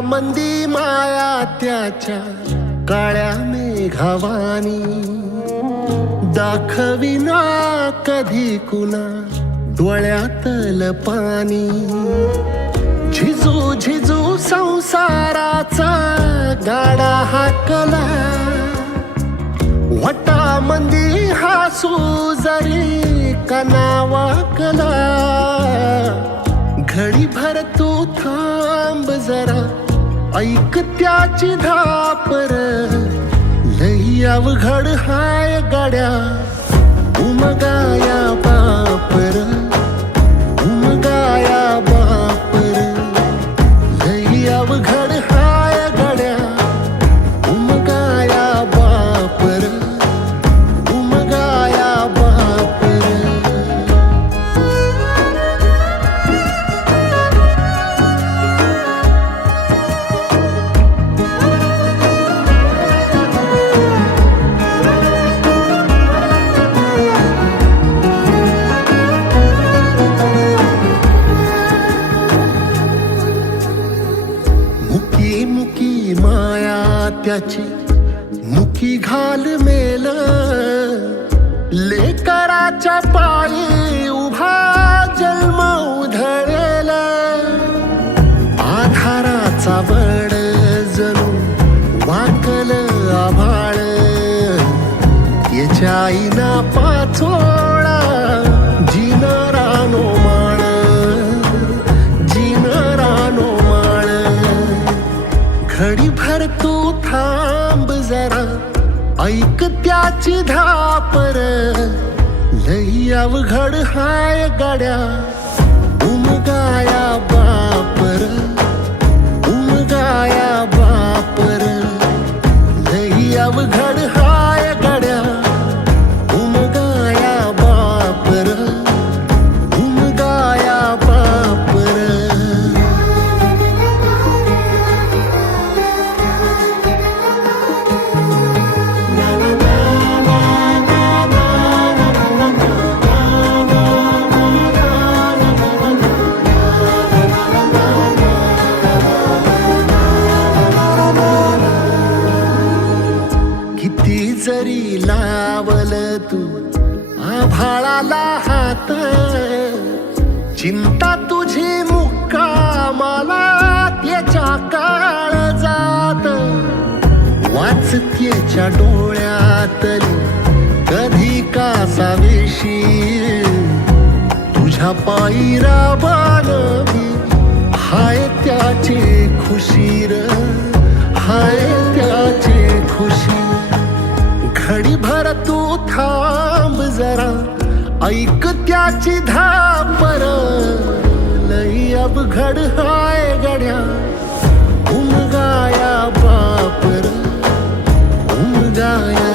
मंदी माया त्याच्या काळ्या मेघावानी, दाखविना कधी कुणा डोळ्यातल पाणी. झिजू झिजू संसाराचा गाडा हाकला, वटामंदी हासू जरी कना वाकला. घडी भर तू थांब जरा, ऐक त्याची धापर, लई अवघड हाय गड्या उमगाया बापर, उमगाया बापर. लई अवघड हाय गड्या उमगाया बापर, उमगाया बापर. मुकी मुकी माया त्याची मुकी घाल मेल, लेकराच्या पायी उभा जन्म उधळेल. आधाराचा बळ जणू वाकल आभाळ, याच्या आईना पाचोळा जिनरानो माळ, जिनरानो माळ. घडी भर तू थांब जरा, ऐक त्याची धापर, लई अवघड हाय गड्या उमगाया बापर, उमगाया बापर. लई अवघड हाय गड्या उमगाया बापर, उमगाया बापर. किती जरी लावल तू आभाळाला हात, चिंता तुझी मुक्कामाला त्याच्या काळजात. वाचतेच्या डोळ्यातली कधी कासावेशी, तुझ्या पायी राबानवी हाय त्याचे खुशीर, हाय त्याचे खुशी. घडी भर तू थांब जरा, ऐक त्याची धापर, लई अवघड हाय गड्या उमगाया बापर, उमगाया